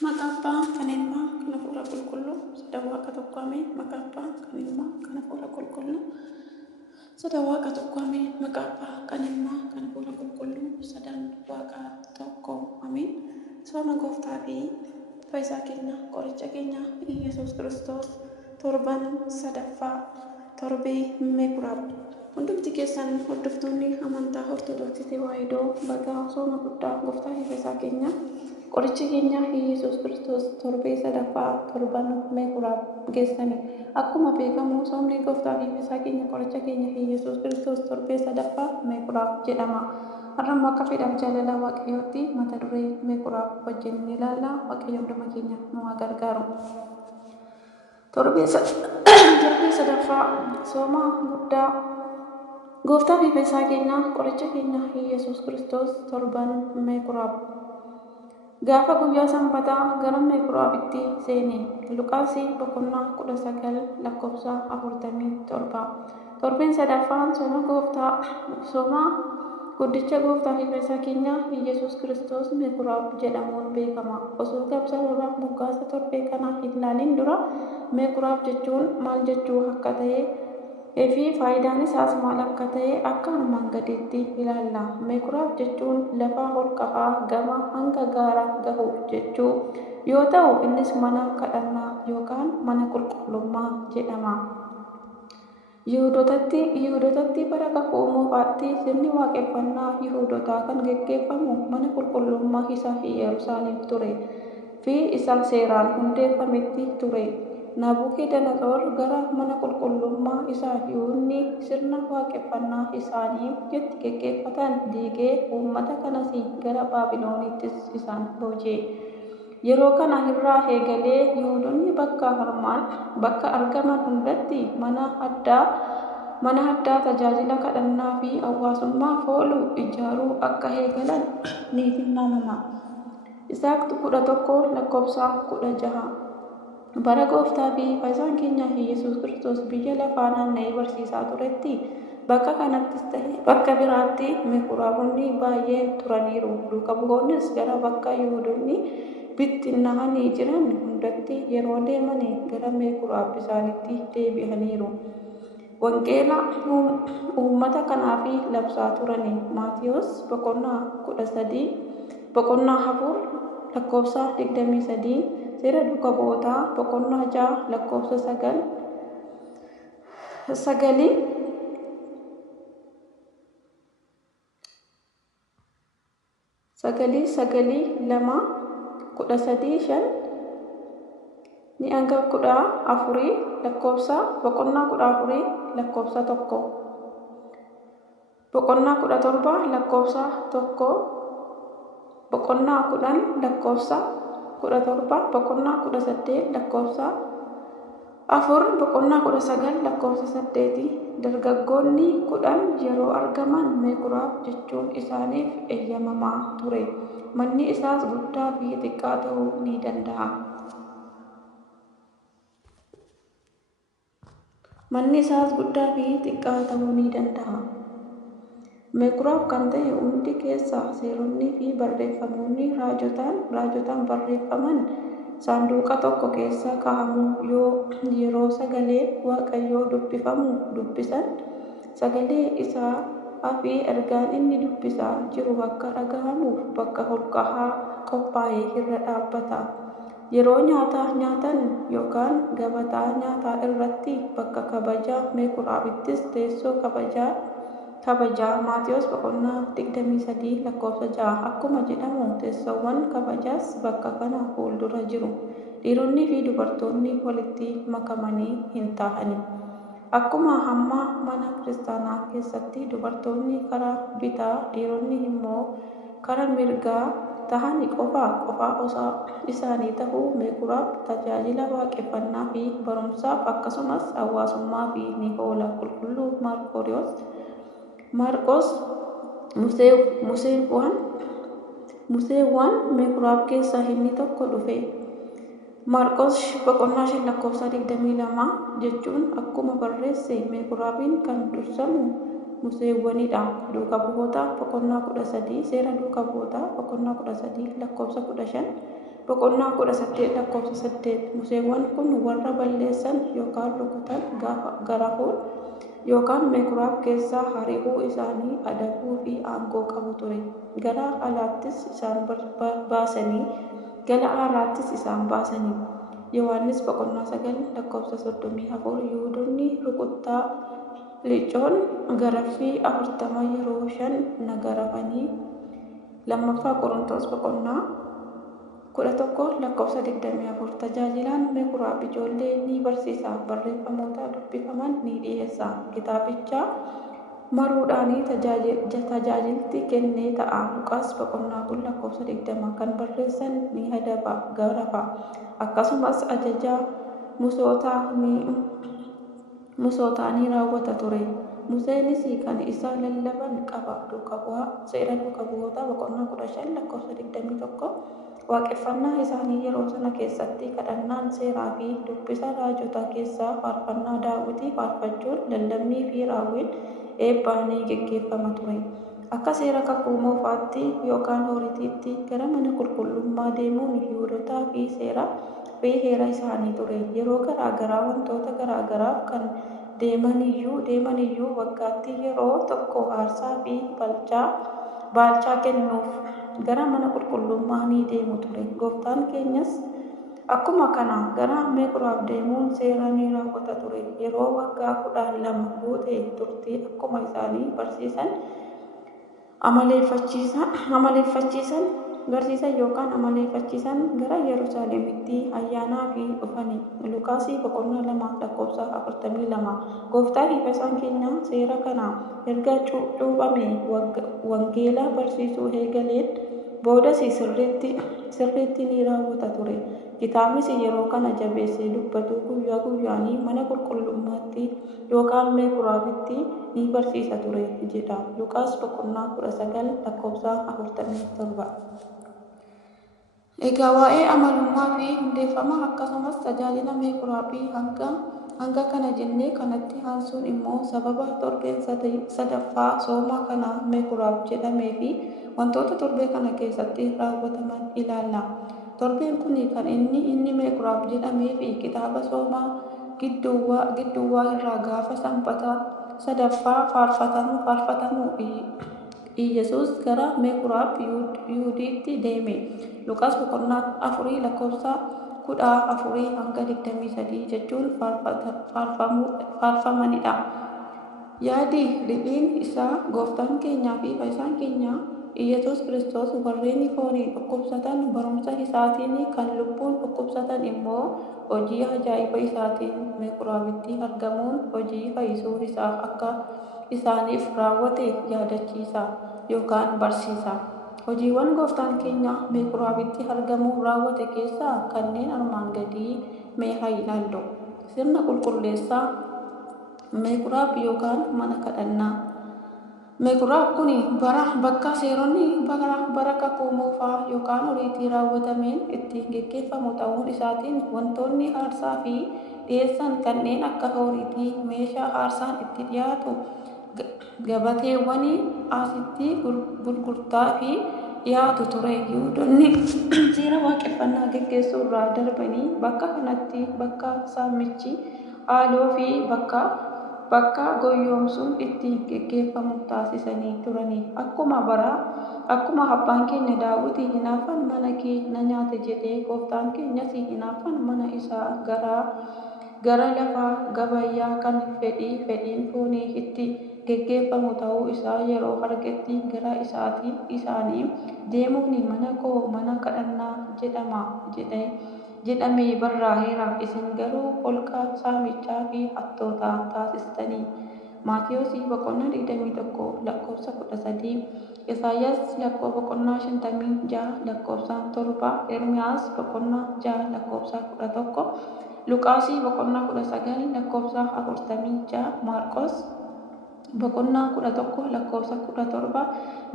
Maqaa Abbaa kan Ilmaa kan Hafuura Qulqulluu sadan Waaqa tokko Ameen. Maqaa Abbaa kan Ilmaa kan Hafuura Qulqulluu sadan Waaqa tokko Ameen. Maqaa Abbaa kan Ilmaa kan Hafuura Qulqulluu sadan Waaqa tokko Ameen. Sooma Gooftaa fi Fayyisaa keenya qoricha keenya Yesuus Kiristoos torban sadaffaa torbee meekuraaf hundumti keessan hordoftoonni amantaa Ortodoksii Tawaahidoo baga sooma guddaa Gooftaa fi Fayyisaa keenya qoricha keenya Yesuus Kiristoos torbee sadaffaa torban meekuraaf geessani. Akkuma beekamu soomni Gooftaa fi Fayyisaa keenya qoricha keenya Yesuus Kiristoos torbee sadaffaa meekuraaf jedhama. Har'ammoo akka fedhaaf jaalala Waaqayyootti mata duree meekuraaf wajjin ni ilaalla. Waaqayyoon dhuma keenya nu haa gargaaru. Torbee sadaffaa sooma guddaa Gooftaa fi Fayyisaa keenya qoricha keenya Yesuus Kiristoos torban meekuraaf. Gaafa guyyaa sanbataa gara meekuraafitti seene. Luqaas boqonnaa 19 lakkoofsa 47. Torbeen sadaffaan sooma guddicha Gooftaa fi Fayyisaa keenya Yesuus Kiristoos meekuraaf jedhamuun beekama. Osoo sababa moggaasa torbee kanaa hin ilaalin dura meekuraaf jechuun maal jechuu akka ta'e fi faayidaan isaas maal akka ta'e akka armaan gadiitti ilaalla. Meekuraaf jechuun lafa ol ka'aa gama hanga gaara gahu jechuu yoo ta'u innis mana kadhannaa yookaan mana qulqullummaa jedhama. Yihudootatti bara kakuu moofaatti sirni waaqeffannaa Yihuudootaa kan geggeeffamu mana qulqullummaa isaa Yerusaalem ture fi isa seeraan hundeeffametti ture. Nabukadnezar gara mana qulqullummaa isaa Yihuudni sirna waaqeffannaa isaanii itti geggeeffatan diigee uummata kanas gara Baabiloonittis isaan booji'e. Yeroo kana irraa eegalee Yihuudoonni bakka argaman hundatti mana addaa tajaajila kadhannaa fi hawaasummaaf oolu ijaaruu akka eegalan ni himama. Isaak 11 lakkoofsa 16. Bara Gooftaa fi Fayyisaan keenya Yesuus Kiristoos biyya lafaa naanna'ee barsiisaa turetti bakka kanattis ta'e bakka biraatti meekuraafonni baay'een turaniiru. Duuka bu'oonnis gara bakka Yihuudoonni bittinnaa'anii jiran hundatti yeroo deeman gara meekuraaf isaanitti deebi'aniiru. Wangeela uummata kanaaf labsaa turani. Maatiyos boqonnaa 4 lakkoofsa 23. Seera duuka bu'ootaa boqonnaa 6 lakkoofsa 9 ni hanga 14 lakkoofsa boqonnaa 14 lakkoofsa 1 boqonnaa 17 lakkoofsa 1 boqonnaa 10 lakkoofsa 17 boqonnaa 18 lakkoofsa 4 boqonnaa 19 lakkoofsa 8. Dargaggoonni 10 yeroo argaman meekuraaf jechuun isaaniif eeyyamamaa ture. Manni isaas guddaa fi xiqqaa ta'uu ni danda'a. Meekuraaf kan ta'e hundi keessa seeronnii fi barreeffamoonni raajotaan barreeffaman saanduqa tokko keessa kaa'amu. Yeroo sagalee Waaqayyoo dubbisan sagalee isaa fi ergaan inni dubbisaa jiru akka dhagahamuuf bakka ol ka'aa qophaa'e irra dhaabbata. Yeroo nyaata nyaatan yookaan gabataa nyaataa irratti bakka kabajaa meekuraafittis teessoo kabajaa Maatiyos boqonnaa 23 lakkoofsa 6 akkuma jedhamu teessoowwan kabajaas bakka kana fuuldura jiru. Dhiironni fi dubartoonni walitti makamanii hin taa'ani. Akkuma hamma mana kiristaanaa keessatti dubartoonni karaa bitaa dhiironni immoo karaa mirgaa tahanii qofaa osoo isaanii ta'uu meekuraaf tajaajila waaqeffannaa fi barumsaaf akkasumas hawaasummaaf ni oola. Qulqulluu Maarqos Museewwan meekuraaf keessaa inni tokko dhufe. Maarqos boqonnaa 5 lakkoofsa 22 jechuun akkuma barreesse meekuraafiin kan dursamu Museewwanidha. Duuka bu'oota boqonnaa 13 seera duuka bu'oota boqonnaa 13 lakkoofsa 15 Boqonnaa 18 lakkoofsa 8 Museewwan kun warra balleessan yookaan rukutan garafuun yookaan meekuraaf keessaa hari'uu isaanii adabuu fi aangoo qabu ture. Gara alaattis isaan baasanii. Yohaannis boqonnaa 9 lakkoofsa 34 Yihuudoonni rukuttaa licoon garaffii 40 yeroo 5 na garafanii. Lammaffaa Qorontos boqonnaa 11 lakkoofsa 24 Tajaajilaan meekuraaf ijoollee ni barsiisa, barreeffamoota dubbifaman ni dhiyeessa, kitaabicha maruudhaanii tajaajilti kennee ta'a. Luqaas boqonnaa 10 lakkoofsa 20 Kan barreessan ni adaba, garafa, akkasumas ajaja Musootaa ni raawwata ture. Museenis kan isa lallaban qaba. Seera duukaa bu'ootaa boqonnaa 15 lakkoofsa 21 Waaqeffannaa isaanii yeroo sana keessatti kadhannaan seeraa fi dubbisa raajotaa keessaa faarfannaa Daawitii faarfachuun lallabnii fi raawwiin eebbaa ni geggeeffama ture. Akka seera kakuu moofaatti yookaan hooritiitti gara mana qulqullummaa deemuun Yihuudootaa fi seera fi heera isaanii ture. Yeroo garaagaraa wantoota garaagaraaf kan deemaniyyuu waggaatti yeroo tokko aarsaa fi baalchaa kennuuf gara mana qulqullummaa ni deemu ture. Gooftaan keenyas akkuma kana gara meekuraaf deemuun seera ni raawwata ture. Yeroo waggaa 12 guute turtii akkuma isaanii barsiisan amaleeffachiisan gara Yerusaalemitti ayyaanaa fi dhufanii. Luqaasii boqonnaa 2 lakkoofsa 42 Gooftaa fi Fayyisaan keenya seera kana erga cuuphamee wangeela barsiisuu eegaleen boodas sirriitti ni raawwata ture. Kitaabnis yeroo kana jabeessee dubbatu guyyaa guyyaanii mana qulqullummaatti yookaan meekuraafitti ni barsiisa ture jedha. Luqaas boqonnaa 19 lakkoofsa 47 Egaa waa'ee amalummaa fi hundeeffama akkasumas tajaajila meekuraafii hanga kana jennee kanatti aansuun immoo sababa torbeen sadaffaa sooma kana meekuraaf jedhamee fi wantoota torbee kana keessatti raawwataman ilaalla. Torbeen kun kan inni meekuraaf jedhamee fi kitaaba soomaa gidduwwaa irraa gaafa sanbata sadaffaa faarfatamu Iyesuus gara meekuraaf Yihuudiitti deeme. Luqaas boqonnaa 4 lakkoofsa 14 hanga 23 jechuun faarfamanidha. Yaadi riqiin isaa gooftaan keenyaa fi fayyisaan keenya Iyesuus Kiristoos warreen fooniin dhukkubsatan barumsa isaatiin kan lubbuun dhukkubsatan immoo hojii ajaa'iba isaatiin meekuraafitti argamuun hojii fayyisuu isaa akka isaaniif raawwate yaadachiisa yookaan barsiisa. Hojiiwwan gooftaan keenya meekuraafitti argamuun raawwate keessaa kanneen armaan gadii mee haa ilaallu. Sirna qulqulleessaa meekuraaf yookaan mana kadhannaa. Meekuraaf kun bakka seeronni bara kakuu moofaa yookaan horiitii raawwatameen itti geggeeffamu ta'uun isaatiin wantoonni aarsaa fi dhiyeessan kanneen akka horiitii meeshaa aarsaan itti dhiyaatu gabateewwan asitti gurgurtaa fi dhiyaatu ture. Yihuudoonni seera waaqeffannaa geggeessuu irraa darbanii bakka kanatti bakka saamichi haaloo fi bakka goyoomsuun itti geggeeffamu taasisanii turanii. Akkuma abbaan keenya Daawit hinaafan mana kee na nyaate jedhee gooftaan keenyas hinaafan mana isaa gara lafa gabayyaa kan fedhiin foonii itti geggeeffamu ta'uu isaa yeroo argetti gara isaanii deemuun mana koo mana kadhannaa jedhamee barraa'eera. Isin garuu holqa saamichaa fi hattootaa taasistanii. Maatiyos boqonnaa 21 lakkoofsa 13 Isaayyaas boqonnaa 56 lakkoofsa 7 Ermiyaas boqonnaa 6 lakkoofsa 11 Luqaasii boqonnaa 19 lakkoofsa 46 Maarqos boqonnaa 11 lakkoofsa 17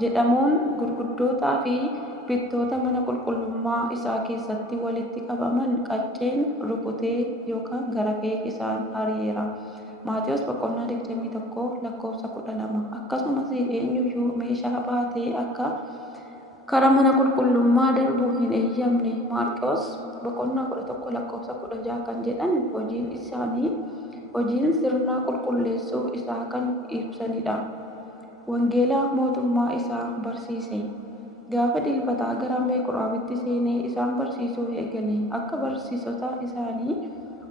jedhamuun gurguddootaa fi bittoota mana qulqullummaa isaa keessatti walitti qabaman qacceen rukutee yookaan garafee isaan ari'eera. Maatiyos boqonnaa 21 lakkoofsa 12 Akkasumas eenyuyyuu meeshaa baatee akka karaa mana qulqullummaa darbuu hin eeyyamne. Maarqos boqonnaa 11 lakkoofsa 16 kan jedhan hojiin sirna qulqulleessuu isaa kan ibsanidha. Wangeela mootummaa isaa barsiise. Gaafa dilbataa gara Meeqoraabitti seenee isaan barsiisuu eegale. Akka barsiisota isaanii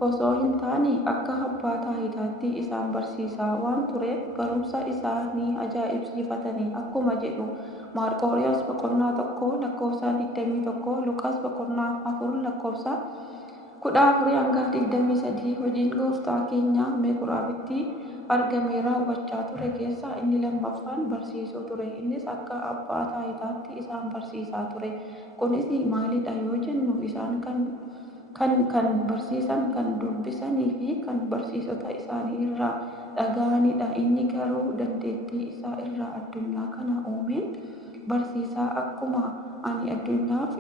osoo hin taane akka abbaa taayitaatti isaan barsiisaa waan tureef barumsa isaa ni ajaa'ibsiifatanii. Akkuma jedhu Maarqoos boqonnaa 1 lakkoofsa 21, Luqaas boqonnaa 4 lakkoofsa 14-23. Hojiin gooftaa keenya Meeqoraabitti argamee raawwachaa ture keessaa inni lammaffaan barsiisuu ture. Innis akka abbaa taayitaatti isaan barsiisaa ture. Kunis maalidha yoo jennu isaan kan barsiisan kan dubbisanii fi kan barsiisota isaanii irraa dhaga'anidha. Inni garuu dandeettii isaa irraa addunyaa kana uumeen barsiisaa akkuma ani addunyaaf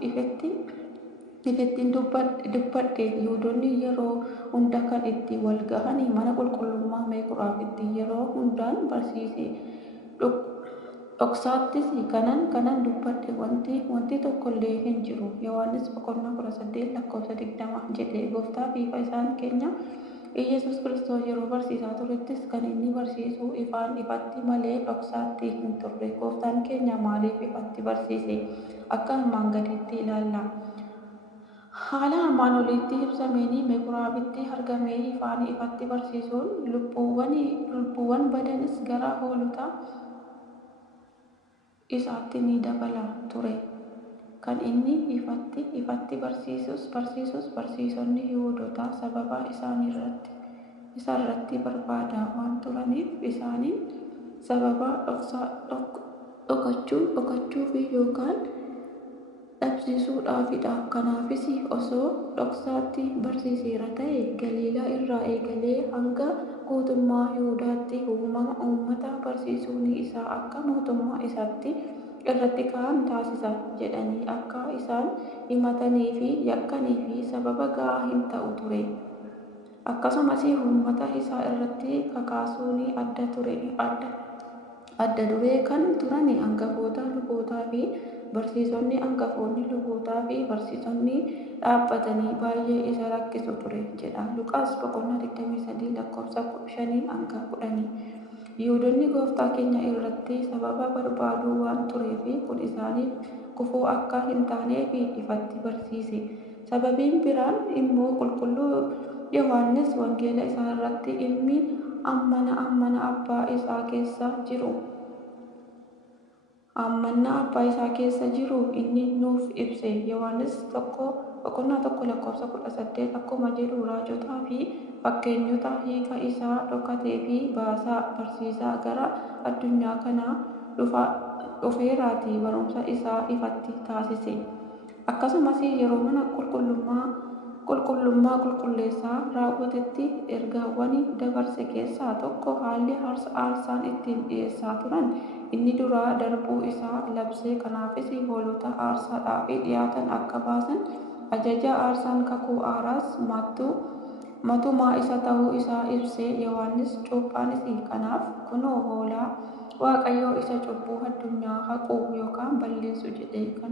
ifettiin dubbadhe. Yihuudoonni yeroo hunda kan itti wal gahanii mana qulqullummaa Meeqoraabitti yeroo hundaan barsiise. Dhoksaattis kanan dubbadhe wanti tokkollee hin jiru. Yohaannis boqonnaa 18 lakkoofsa 20 jedhe. Gooftaa fi fayyisaan keenya Iyesuus Kiristoos yeroo barsiisaa turettis kan inni barsiisu ifaan ifatti malee dhoksaatti hin turre. Gooftaan keenya maaliif ifatti barsiise? Akka armaan gadiitti ilaalla. Haala armaan olitti ibsameen Meeqoraabitti argamee ifaan ifatti barsiisuun lubbuuwwan badanis gara hoolota isaatti ni dabala ture. Kan inni ifatti barsiisus barsiisonni Yihuudootaa sababa isarratti barbaadaa waan turaniif isaaniin sababa dhokachuu fi yookaan dhabsiisuudhaafidha. Kanaafis osoo dhoksaatti barsiiseera ta'e Galiilaa irraa eegalee hanga guutummaa Yihuudaatti uummata barsiisuun isaa akka mootummaa isaatti irratti ka'an taasisa jedhanii akka isaan himatanii fi yakkanii fi sababa gahaa hin ta'u ture. Akkasumas uummata isaa irratti kakaasuun adda duree kan turan hangafoota lubootaa fi barsiisonni hangafoonni lubootaa fi barsiisonni dhaabbatanii baay'ee isa rakkisu ture jedha. Luqaas boqonnaa 23 lakkoofsa 5-10. Yihuudoonni gooftaa keenya irratti sababa barbaaduu waan tureef kun isaaniif kufuu akka hin taaneef ifatti barsiise. Sababiin biraan immoo qulqulluu Yohaannis wangeela isaa irratti ilmi ammana abbaa isaa keessa jiru inni nuuf ibse. Yohaannis boqonnaa 1 lakkoofsa 18 akkuma jedhu raajotaa fi fakkeenyota hiika isaa dhokatee fi baasaa barsiisaa gara addunyaa kanaa dhufeeraatii barumsa isaa ifatti taasise. Akkasumas yeroo mana qulqullummaa qulqulleessaa raawwatetti ergaawwan dabarse keessaa tokko haalli aarsaan ittiin dhiyeessaa turan inni duraa darbuu isaa labse. Kanaafis hoolota aarsaadhaaf dhiyaatan akka baasan ajaja. Aarsaan kakuu haaraas matumaa isa ta'uu isaa ibse. Yohaannis cuuphaanis kanaaf kunoo hoolaa Waaqayyoo isa cubbuu addunyaa haqu yookaan balleessu jedhee kan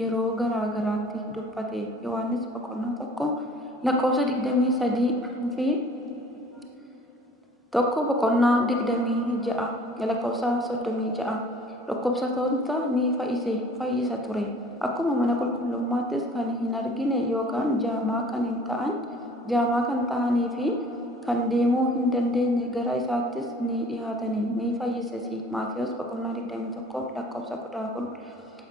yeroo garaagaraatti dubbate. Yohaannis boqonnaa 1 lakkoofsa 23 fi 1 boqonnaa 26 lakkoofsa 36. Dhukkubsattoota ni fayyisa ture. Akkuma mana qulqullummaattis kan hin argine yookaan jaamaa kan ta'anii fi kan deemuu hin dandeenye gara isaattis ni dhiyaatanii ni fayyises. Maatiyos boqonnaa 21 lakkoofsa 14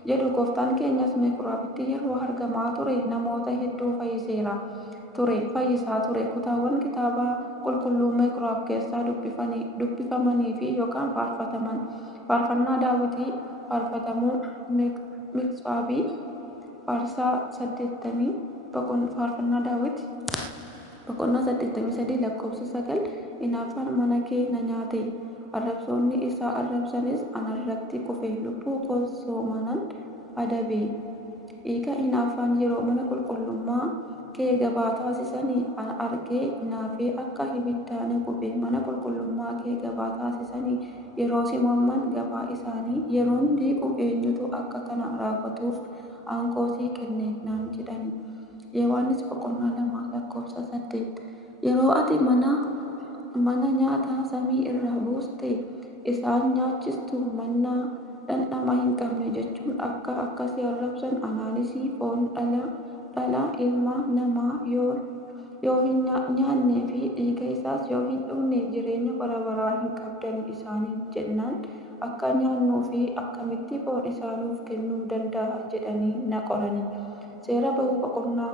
jedhu. Gooftaan keenyas Meeqoraabitti yeroo argamaa ture namoota hedduu fayyisaa ture. Kutaawwan kitaaba qulqulluu Meeqoraab keessaa dubbifamanii fi yookaan faarfataman faarfannaa Daawitii, faarfatamuu Mikswaabii, faarsaa 80 faarfannaa Daawit boqonnaa 83 lakkoofsa 9 hinaaffaan mana kee na nyaate arrabsoonni isaa arrabsanis anarratti kufe lubbuu koo soomanan adabe. Egaa hinaaffaan yeroo mana qulqullummaa kee gabaa taasisanii an argee naafee akka ibiddaan gube mana qulqullummaa kee gabaa taasisanii yeroo simamman gabaa isaanii yeroon diigu eenyutu akka kana raafatuuf aangoosii kenne naan jedhani. Yohannis boqonnaa 2:8. Yeroo ati mana nyaataa samii irraa buuste isaan nyaachistu mannaa dhandhama hin qabne jechuun akka akkasii arrabsan anaanis foon dhala ilma namaa yoo hin nyaannee fi dhiiga isaas yoo hin dhugne jireenya bara baraa hin qabdan isaaniin jennaan akka nyaannuu fi akkamitti foon isaa nuuf kennuu danda'a jedhanii na qorani. Seera Bahuu boqonnaa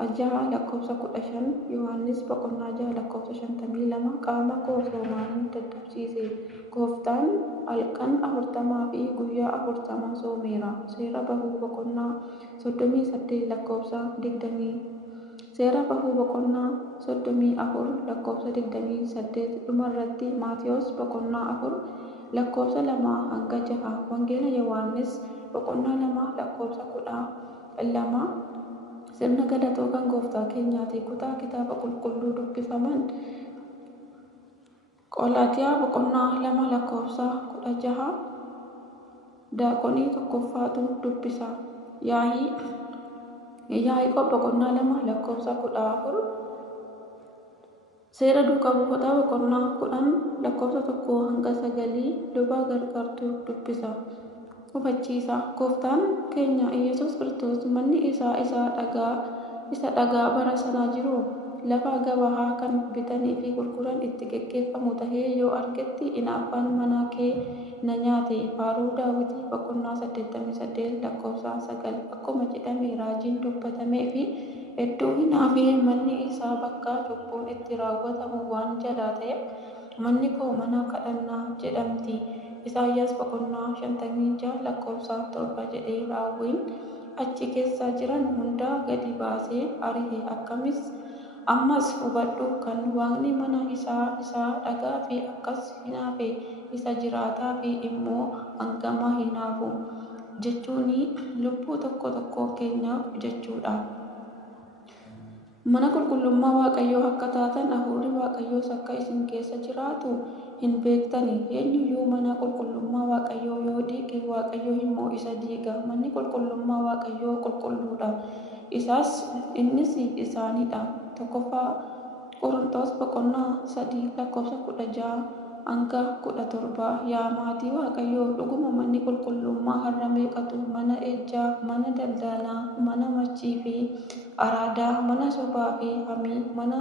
6:15 Yohannis boqonnaa 6:52 qaama koo soomaan dadhabsiise gooftaan halkan 40 fi guyyaa 40 soomeera. Seera Bahuu boqonnaa 38:20 Seera Bahuu boqonnaa 34:28 dhumarratti Maatiyos boqonnaa 4:2-6 Wangeela Yohannis boqonnaa 2:12 Sirna gadatoo kan gooftaa keenyaati. Kutaa kitaaba qulqulluu dubbifaman Qolaatiyaa boqonnaa 2:16 Daaqonii tokkoffaatu dubbisa. Yaa'ikoob boqonnaa 2:14 Seera duukaa bu'ootaa boqonnaa 10:1-9 luba gargaartuu dubbisa. Hubachiisa. Gooftaan keenya Yesuus Kiristoos manni isaa dhagaa bara sanaa jiru lafa gabaa kan bitanii fi gurguran itti geggeeffamu tahee yoo argetti hinaaffaan mana kee na nyaate. Faaruu Daawitii boqonnaa 88:9 Akkuma jedhame raajiin dubbatamee fi hedduu hinaafee manni isaa bakka cubbuun itti raawwatamu waan jalaa ta'eef manni koo mana kadhannaa jedhamti. Isaayyaas boqonnaa 56:7 jedhee raawwiin achi keessa jiran hunda gadi baasee ari'e. Ammas hubadhu kan Waaqni mana isaa dhagaa fi akkas hinaafe isa jiraataa fi immoo hangama hinaafu jechuun lubbuu tokko keenyaaf jechuudha. Mana qulqullummaa Waaqayyoo akka taatan hafuurri Waaqayyoos akka isin keessa jiraatu hin beektani. Eenyuyyuu mana qulqullummaa Waaqayyoo yoo diige Waaqayyo immoo isa diiga. Manni qulqullummaa Waaqayyoo qulqulluudha. Innis isaanidha. 1 Qorontos boqonnaa 3:16-17 Yaa maatii Waaqayyoo dhuguma manni qulqullummaa har'a meeqatu mana ejjaa, mana daldalaa, mana machii fi araadaa, mana sobaa fi hamii, mana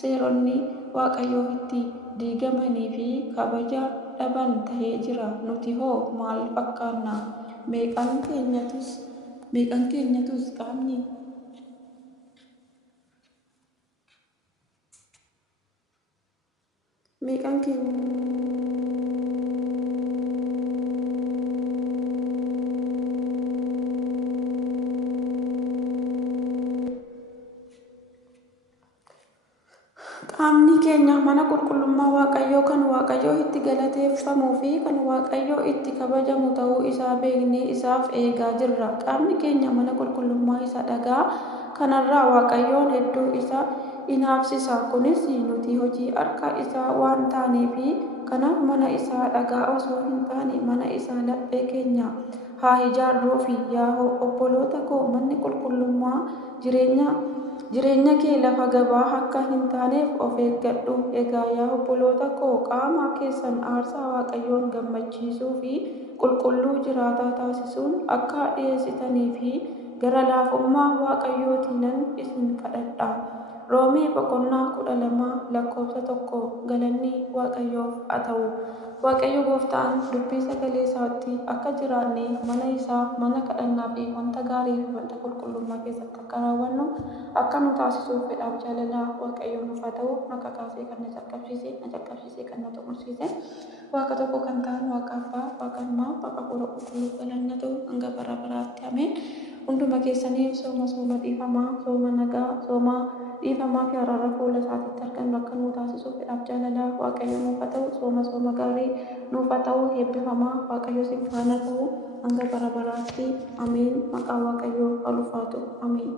seeronni Waaqayyoo itti diigamanii fi kabaja dhaban tahee jira. Nuti hoo maal fakkaanna? Meeqan keenyatus qaamni keenya mana qulqullummaa Waaqayyoo kan Waaqayyoo itti galateeffamuu fi kan Waaqayyoo itti kabajamu ta'uu isaa beeknee isaaf eegaa jirra. Qaamni keenya mana qulqullummaa isa dhagaa kanarraa Waaqayyoon hedduu isa inaafsisa. Kunis nuti hojii harka isaa waan taaneefi kanaaf mana isaa dhagaa osoo hin taane mana isaa laphee keenya haa ijaarruufi. Yaa obboloota koo manni qulqullummaa jireenya kee lafa gabaa akka hin taaneef of eeggadhu. Egaa yaa obboloota koo qaama keessan aarsaa Waaqayyoon gammachiisuu fi qulqulluu jiraataa taasisuun akka dhiyeessitanii fi gara laafummaa Waaqayyootiinan isin kadhadha. Roomee boqonnaa 12:1 Galanni Waaqayyoof haa ta'u. Waaqayyo Gooftaan dubbii sagalee isaatti akka jiraannee mana isaa mana kadhannaa fi wanta gaarii fi wanta qulqullummaa keessatti akka raawwannu akka nu taasisuuf fedhaaf jaalalaa Waaqayyo nuuf haa ta'u. Akka kaasee kan na jalqabsiisee kan na xumursiise Waaqa tokko kan ta'an Waaqa Abbaa, Waaqa Ilmaa, Waaqa Hafuura Qulqulluu galanni ta'u hanga bara baraatti ameen. Hunduma keessanii sooma dhiifamaa, sooma nagaa, sooma dhiifamaa fi araara fuula isaatiitti argannu akka nu taasisuuf fedhaaf jaalalaa Waaqayyo nuuf haa ta'u. Sooma gaarii nuuf haa ta'u. Eebbifamaa Waaqayyo siif faana ta'u hanga bara baraatti ameen. Maqaan Waaqayyoo haa ulfaatu ameen.